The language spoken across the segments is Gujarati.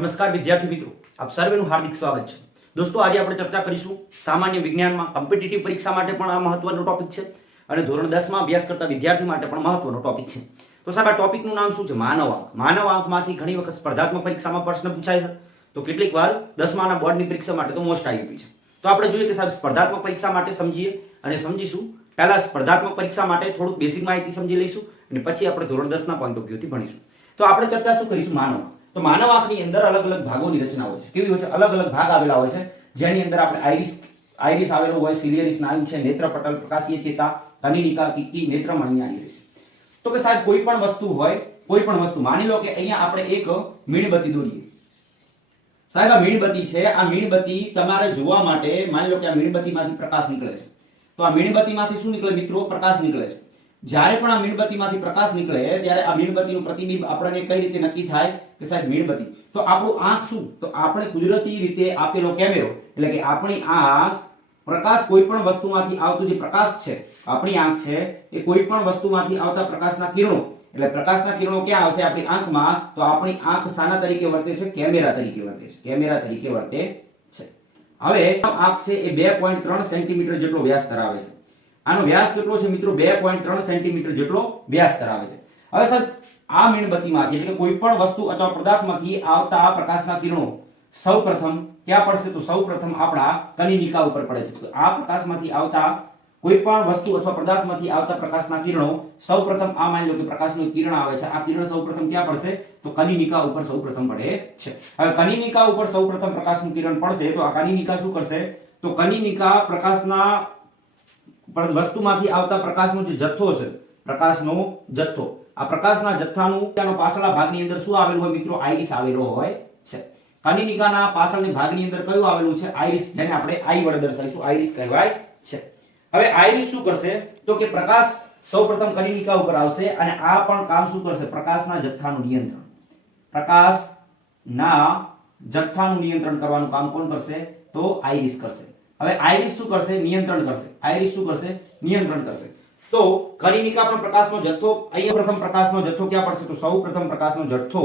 નમસ્કાર વિદ્યાર્થી મિત્રો. આપ સર્વેનું હાર્દિક સ્વાગત છે. દોસ્તો, આજે આપણે ચર્ચા કરીશું સામાન્ય વિજ્ઞાનમાં કોમ્પિટિટિવ પરીક્ષા માટે પણ આ મહત્વનો ટોપિક છે અને ધોરણ દસમાં અભ્યાસ કરતા વિદ્યાર્થી માટે પણ મહત્વનો ટોપિક છે. તો સાહેબ, આ ટોપિકનું નામ શું છે? માનવ આંક. માનવ આંકમાંથી ઘણી વખત સ્પર્ધાત્મક પરીક્ષામાં પ્રશ્ન પૂછાય છે. તો કેટલીક વાર દસમાના બોર્ડની પરીક્ષા માટે તો મોસ્ટ આઈપી છે. તો આપણે જોઈએ કે સાહેબ, સ્પર્ધાત્મક પરીક્ષા માટે સમજીએ અને સમજીશું. પહેલાં સ્પર્ધાત્મક પરીક્ષા માટે થોડુંક બેઝિક માહિતી સમજી લઈશું અને પછી આપણે ધોરણ દસના પોઈન્ટ ઓફ વ્યૂથી ભણીશું. તો આપણે ચર્ચા શું કરીશું? માનવ. તો માનવ આંખની અંદર અલગ અલગ ભાગોની રચના હોય છે. કેવી હોય છે? અલગ અલગ ભાગ આવેલા હોય છે. જેની અંદર આપણે આઈરિસ આઈરિસ આવેલો હોય સિલિયરી સ્નાયુ છે નેત્રપટલ પ્રકાશીય ચેતા કનિનિકા કિકી નેત્રમણી આઈરિસ. તો કે સાહેબ, કોઈ પણ વસ્તુ હોય, કોઈ પણ વસ્તુ, માની લો કે અહીંયા આપણે એક મીણબત્તી દોરીએ. સાહેબ, આ મીણબત્તી છે. આ મીણબત્તી તમારે જોવા માટે, માની લો કે આ મીણબત્તીમાંથી પ્રકાશ નીકળે છે. તો આ મીણબત્તીમાંથી શું નીકળે? મિત્રો, પ્રકાશ નીકળે છે. જ્યારે પણ આ મીણબત્તીમાંથી પ્રકાશ નીકળે, ત્યારે આ મીણબત્તીનું પ્રતિબિંબ આપણને કઈ રીતે નક્કી થાય કે સાહેબ મીણબત્તી? તો આપણું આંખ શું? તો આપણે કુદરતી રીતે આપેલો કેમેરો, એટલે કે આપણી આંખ પ્રકાશ કોઈ પણ વસ્તુમાંથી આવતો જે પ્રકાશ છે, આપણી આંખ છે, એ કોઈ પણ વસ્તુમાંથી આવતા પ્રકાશના કિરણો, એટલે પ્રકાશના કિરણો ક્યાં આવશે આપણી આંખમાં? તો આપણી આંખ શાના તરીકે વર્તે છે, કેમેરા તરીકે વર્તે છે, કેમેરા તરીકે વર્તે છે. હવે આંખ છે એ બે પોઈન્ટ ત્રણ સેન્ટીમીટર જેટલો વ્યાસ ધરાવે છે. આનો વ્યાસ કેટલો છે મિત્રો? બે પોઈન્ટ ત્રણ સેન્ટીમીટર જેટલો વ્યાસ ધરાવે છે. હવે સર, આ મીણબત્તીમાંથી એટલે કોઈ પણ વસ્તુ અથવા પદાર્થમાંથી આવતા આ પ્રકાશના કિરણો સૌપ્રથમ ક્યાં પડશે? તો સૌપ્રથમ આપણા કનિનિકા ઉપર પડે છે. તો આ પ્રકાશમાંથી આવતા કોઈ પણ વસ્તુ અથવા પદાર્થમાંથી આવતા પ્રકાશના કિરણો સૌપ્રથમ આ માની લો કે પ્રકાશનું કિરણ આવે છે. આ કિરણ સૌપ્રથમ ક્યાં પડશે? તો કનિનિકા ઉપર સૌપ્રથમ પડે છે. હવે કનિનિકા ઉપર સૌપ્રથમ પ્રકાશનું કિરણ પડશે તો આ કનિનિકા શું કરશે? તો કનિનિકા પ્રકાશના પણ વસ્તુમાંથી આવતા પ્રકાશનો જે જથ્થો છે, પ્રકાશનો જથ્થો. આ પ્રકાશના જથ્થાનું તેનો પાછળના ભાગની અંદર શું આવેલું હોય મિત્રો? આઈરિસ આવેલો હોય છે. કનિનિકાના પાછળની ભાગની અંદર કયું આવેલું છે? આઈરિસ જેને આપણે આઈ વડે દર્શાવીશું. આઈરિસ કહેવાય છે. હવે આઈરિસ શું કરશે? તો કે પ્રકાશ સૌપ્રથમ કનિનિકા ઉપર આવશે અને આ પણ કામ શું કરશે? પ્રકાશના જથ્થાનું નિયંત્રણ. પ્રકાશના જથ્થાનું નિયંત્રણ કરવાનું કામ કોણ કરશે? તો આઈરિસ કરશે. હવે આઈરિસ શું કરશે? નિયંત્રણ કરશે. આઈરિસ શું કરશે? નિયંત્રણ કરશે. તો કનિનિકા પણ પ્રકાશનો જથ્થો, અહીંયા પ્રથમ પ્રકાશનો જથ્થો ક્યાં પડશે? તો સૌ પ્રથમ પ્રકાશનો જથ્થો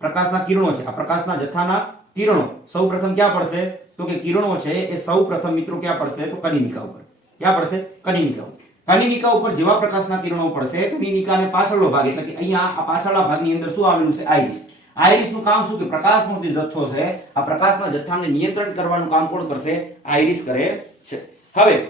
પ્રકાશના કિરણો છે. આ પ્રકાશના જથ્થાના કિરણો સૌ પ્રથમ ક્યાં પડશે? તો કે કિરણો છે એ સૌ પ્રથમ મિત્રો ક્યાં પડશે? તો કનિનિકા ઉપર. ક્યાં પડશે? કનિનિકા ઉપર. કનિનિકા ઉપર જેવા પ્રકાશના કિરણો પડશે કનિનિકાને પાછળનો ભાગ, એટલે કે અહીંયા આ પાછળના ભાગની અંદર શું આવેલું છે? આઈરિસ આઈરિસનું કામ શું કે પ્રકાશનો જે જથ્થો છે, આ પ્રકાશના જથ્થાને નિયંત્રણ કરવાનું કામ કોણ કરશે? આઈરિસ કરે છે. હવે,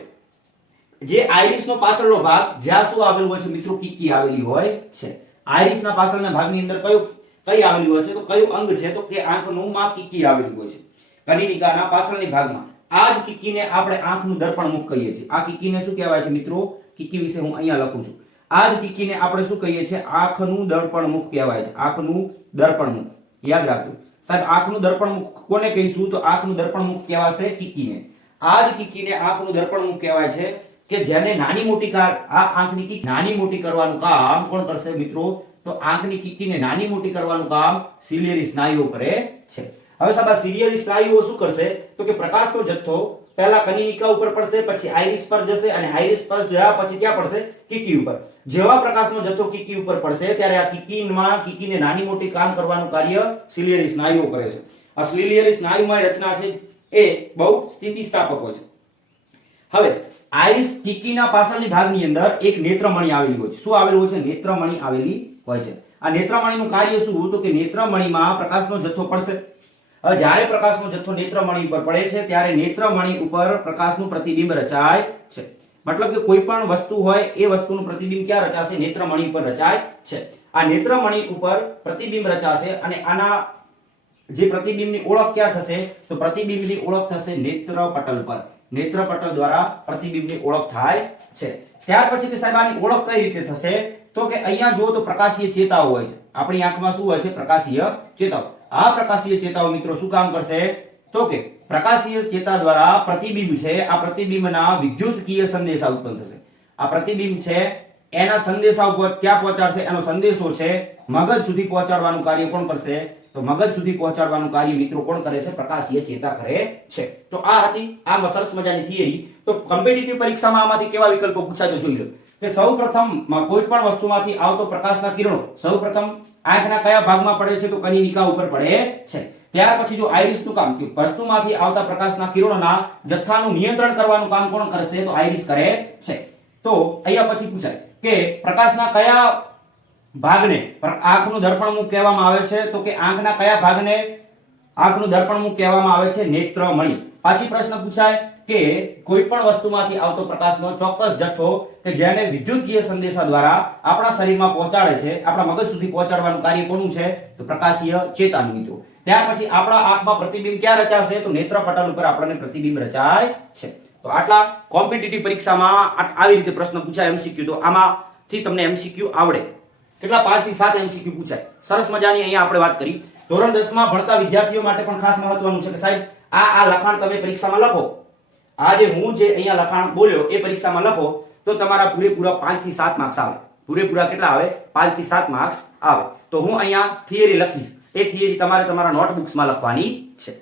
જે આઈરિસનો પાછળનો ભાગ જ્યાં શું આવેલું હોય છે મિત્રો? કીકી આવેલી હોય છે. આઈરિસના પાછળના ભાગની અંદર કયું, કઈ આવેલી હોય છે? તો કયું અંગ છે? તો કે આંખનું માં કીકી આવેલી હોય છે. કનિનિકાના પાછળની ભાગમાં. આ જ કીકીને આપણે આંખનું દર્પણ મુખ કહીએ છીએ. આ કીકીને શું કહેવાય છે મિત્રો? કીકી વિશે હું અહીંયા લખું છું. આ જ કીકીને આપણે શું કહીએ છીએ? આંખનું દર્પણ મુખ કહેવાય છે. આંખનું દર્પણ મુખ યાદ રાખજો. સાહેબ, આંખનું દર્પણ મુખ કોને કહીશું? તો આંખનું દર્પણ મુખ કહેવાશે કીકીને આ જ કીકીને આંખનું દર્પણ મુખ કહેવાય છે કે જેને નાની મોટી કાર આ આંખની કીકી નાની મોટી કરવાનું કામ કોણ કરશે મિત્રો? તો આંખની કીકીને નાની મોટી કરવાનું કામ સિલિયરી સ્નાયુઓ કરે છે. હવે સાહેબ સિલિયરી સ્નાયુઓ શું કરશે? તો કે પ્રકાશનો જથ્થો પહેલા કનિનિકા ઉપર પડશે, પછી આઈરિસ પર જશે અને આઈરિસ પર ગયા પછી ક્યાં પડશે? કિકી ઉપર. જેવા પ્રકાશનો જથ્થો કીકી ઉપર પડશે, ત્યારે આ કિકીમાં કીકીને નાની મોટી કામ કરવાનું કાર્ય સિલિયરી સ્નાયુઓ કરે છે. આ સિલિયરી સ્નાયુમાં રચના છે, એ બહુ સ્થિતિસ્થાપક હોય છે. હવે, આઈરિસ કિકીના પાછળની ભાગની અંદર એક નેત્રમણી આવેલી હોય છે. શું આવેલું હોય છે? નેત્રમણી આવેલી હોય છે. આ નેત્રમણીનું કાર્ય શું? તો કે નેત્રમણીમાં પ્રકાશનો જથ્થો પડશે. હવે જ્યારે પ્રકાશનો જથ્થો નેત્રમણી ઉપર પડે છે, ત્યારે નેત્રમણી ઉપર પ્રકાશનું પ્રતિબિંબ રચાય છે. મતલબ કે કોઈ પણ વસ્તુ હોય, એ વસ્તુનું પ્રતિબિંબ ક્યાં રચાશે? નેત્રમણી ઉપર રચાય છે. આ નેત્રમણી ઉપર પ્રતિબિંબ રચાશે અને આના જે પ્રતિબિંબની ઓળખ ક્યાં થશે? તો પ્રતિબિંબની ઓળખ થશે નેત્રપટલ પર. નેત્રપટલ દ્વારા પ્રતિબિંબની ઓળખ થાય છે. ત્યાર પછી કે સાહેબ, આની ઓળખ કઈ રીતે થશે? તો કે અહીંયા જુઓ તો પ્રકાશીય ચેતાઓ હોય છે. આપણી આંખમાં શું હોય છે? પ્રકાશીય ચેતાઓ. આ પ્રકાશીય ચેતાઓ મિત્રો શું કામ કરશે? તો કે પ્રકાશીય ચેતા દ્વારા પ્રતિબિંબ છે, આ પ્રતિબિંબના વિદ્યુતકીય સંદેશા ઉત્પન્ન થશે. આ પ્રતિબિંબ છે, એના સંદેશા ઉપર ક્યાં પહોંચાડશે? એનો સંદેશો છે, મગજ સુધી પહોંચાડવાનું કાર્ય કોણ કરશે? તો મગજ સુધી પહોંચાડવાનું કાર્ય મિત્રો કોણ કરે છે? પ્રકાશીય ચેતા કરે છે. તો આ હતી, આ સરસ મજાની થિયરી. તો કોમ્પિટિટિવ પરીક્ષામાં આમાંથી કેવા વિકલ્પો પૂછાય તો જોઈ લો. કે સૌ પ્રથમ કોઈ પણ વસ્તુમાંથી આવતો પ્રકાશના કિરણો સૌ પ્રથમ આંખના કયા ભાગમાં પડે છે તો કનિનિકા ઉપર પડે છે. ત્યાર પછી જો આઈરિસનું કામ કે વસ્તુમાંથી આવતા પ્રકાશના કિરણોના જથ્થાનું નિયંત્રણ કરવાનું કામ કોણ કરશે તો આઈરિસ કરે છે. તો અહીંયા પછી પૂછાય કે પ્રકાશના કયા ભાગને આંખનું દર્પણમુખ કહેવામાં આવે છે? તો કે આંખના કયા ભાગને આંખનું દર્પણમુખ કહેવામાં આવે છે? નેત્રમણિ. પાછી પ્રશ્ન પૂછાય કે કોઈ પણ વસ્તુમાંથી આવતો પ્રકાશનો ચોક્કસ જથ્થો કે જેને વિદ્યુતકીય સંદેશા દ્વારા આપણા શરીરમાં પહોંચાડે છે, આપણા મગજ સુધી પહોંચાડવાનું કાર્ય કોનું છે? તો પ્રકાશીય ચેતાનું ત્યાર પછી આપણા આંખમાં પ્રતિબિંબ ક્યાં રચાશે? તો નેત્ર ઉપર આપણને પ્રતિબિંબ રચાય છે. તો આટલા કોમ્પિટિટિવ પરીક્ષામાં આવી રીતે પ્રશ્ન પૂછાય એમસીક્યુ તો આમાંથી તમને એમસીક્યુ આવડે. કેટલા પાંચથી સાત એમસીક્યુ પૂછાય? સરસ મજાની અહીંયા આપણે વાત કરી. ધોરણ દસમાં ભણતા વિદ્યાર્થીઓ માટે પણ ખાસ મહત્વનું છે કે સાહેબ, આ આ લખાણ તમે પરીક્ષામાં લખો. આ હું જે અહીંયા લખાણ બોલ્યો, એ પરીક્ષામાં લખો, તો તમારા પૂરેપૂરા પાંચથી સાત માર્ક્સ આવે. પૂરેપૂરા કેટલા આવે? પાંચથી સાત માર્ક્સ આવે. તો હું અહીંયા થિયરી લખીશ. એ થિયરી તમારે તમારા નોટબુક્સમાં લખવાની છે.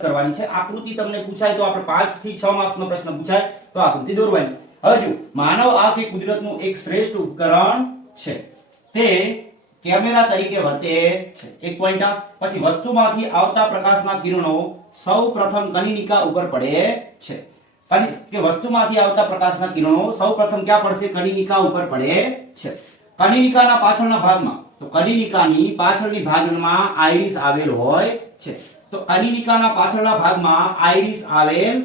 કરવાની છે. આકૃતિ તમને પૂછાય તો આપણે પાંચથી છ માર્ક્સનો પ્રશ્ન પૂછાય તો આકૃતિ દોરવાની. હવે જો માનવ આંખ એ કુદરતનું એક શ્રેષ્ઠ ઉપકરણ છે. તે કેમેરા તરીકે વર્તે છે. એક પોઈન્ટ પછી વસ્તુમાંથી આવતા પ્રકાશના કિરણો સૌ પ્રથમ કનિનિકા ઉપર પડે છે. કે વસ્તુમાંથી આવતા પ્રકાશના કિરણો સૌ પ્રથમ ક્યાં પડશે? કનિનિકા ઉપર પડે છે. કનિનિકાના પાછળના ભાગમાં. તો કનિનિકાની પાછળની ભાગમાં આઈરિસ આવેલ હોય છે. તો કનિનિકાના પાછળના ભાગમાં આઈરિસ આવેલ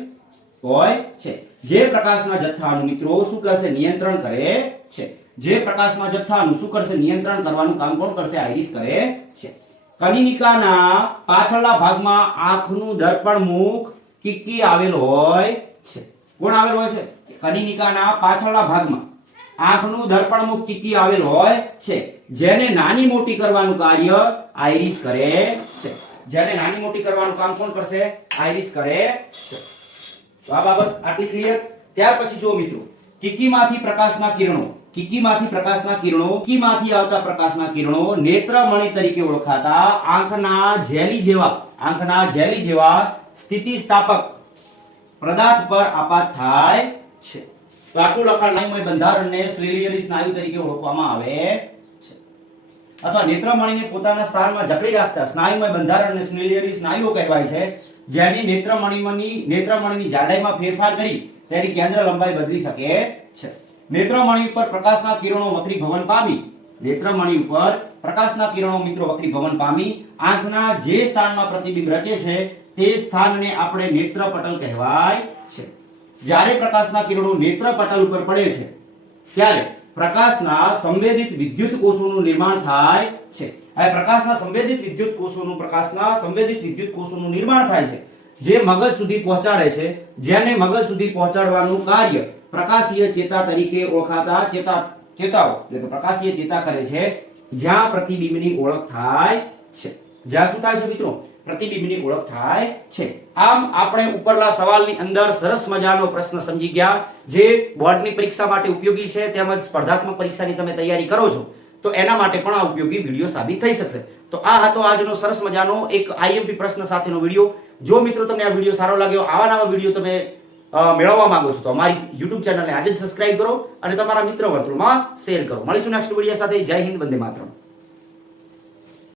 હોય છે. જે પ્રકાશના જથ્થાનું મિત્રો શું કરશે? નિયંત્રણ કરે છે. જે પ્રકાશમાં જથ્થાનું શું કરશે? નિયંત્રણ કરવાનું કામ કોણ કરશે? આઈરિસ કરે છે. કનિનિકાના પાછળના ભાગમાં આંખનું દર્પણ મુખ કિક્કી આવેલ હોય છે. કોણ આવેલ હોય છે? કનિનિકાના પાછળના ભાગમાં આંખનું દર્પણ મુખ કિક્કી આવેલ હોય છે. જેને નાની મોટી કરવાનું કાર્ય આઈરિસ કરે છે. જેને નાની મોટી કરવાનું કામ કોણ કરશે? આઈરિસ કરે છે. તો આ બાબત આટલી ક્લિયર ત્યાર પછી જો મિત્રો, કિક્કીમાંથી પ્રકાશના કિરણો કીકીમાંથી પ્રકાશના કિરણો કીમાંથી આવતા પ્રકાશના કિરણો નેત્રમણિ તરીકે ઓળખાતા આંખના જેલી જેવા, આંખના જેલી જેવા સ્થિતિસ્થાપક પદાર્થ પર આપાત થાય છે. તો આટલું લખાણ સ્નાયુમય બંધારણને સ્લીલિયરી સ્નાયુ તરીકે ઓળખવામાં આવે છે. અથવા નેત્રમણીને પોતાના સ્થાનમાં જકડી રાખતા સ્નાયુમય બંધારણને સ્નેલિયરી સ્નાયુઓ કહેવાય છે, જેની નેત્રમણીમાંની, નેત્રમણીની જાડાઈમાં ફેરફાર કરી તેની કેન્દ્ર લંબાઈ બદલી શકે છે. નેત્રમણી ઉપર પ્રકાશના કિરણો વક્રીભવન પામી. નેત્રમણી ઉપર પ્રકાશના કિરણો મિત્રો વક્રીભવન પામી. આંખના જે સ્થાનમાં પ્રતિબિંબ રચે છે, તે સ્થાનને આપણે નેત્રપટલ કહેવાય છે. જ્યારે પ્રકાશના કિરણો નેત્રપટલ ઉપર પડે છે, ત્યારે પ્રકાશના સંવેદિત વિદ્યુત કોષોનું નિર્માણ થાય છે. હવે પ્રકાશના સંવેદિત વિદ્યુત કોષોનું, પ્રકાશના સંવેદિત વિદ્યુત કોષોનું નિર્માણ થાય છે. જે મગજ સુધી પહોંચાડે છે, જેને મગજ સુધી પહોંચાડવાનું કાર્ય પ્રકાશીય ચેતા તરીકે ઓળખાતા ચેતા ચેતાઓ. એટલે કે પ્રકાશીય ચેતા કરે છે, જ્યાં પ્રતિબિંબની ઓળખ થાય છે. જ્યાં શું થાય છે મિત્રો? પ્રતિબિંબની ઓળખ થાય છે. આમ આપણે ઉપરના સવાલની અંદર સરસ મજાનો પ્રશ્ન સમજી ગયા, જે બોર્ડની પરીક્ષા માટે ઉપયોગી છે, તેમજ સ્પર્ધાત્મક પરીક્ષાની તમે તૈયારી કરો છો, તો એના માટે પણ આ ઉપયોગી વીડિયો સાબિત થઈ શકશે. તો આ હતો આજનો સરસ મજાનો એક આઈએમપી પ્રશ્ન સાથેનો વીડિયો. જો મિત્રો તમને આ વીડિયો સારો લાગ્યો, આવા નવા વીડિયો તમે મેળવવા માંગો છો. તો અમારી યુટ્યુબ ચેનલને આજે જ સબસ્ક્રાઇબ કરો અને તમારા મિત્ર વર્તુળમાં શેર કરો. મળીશું નેક્સ્ટ વીડિયો સાથે. જય હિન્દ, વંદે માતરમ.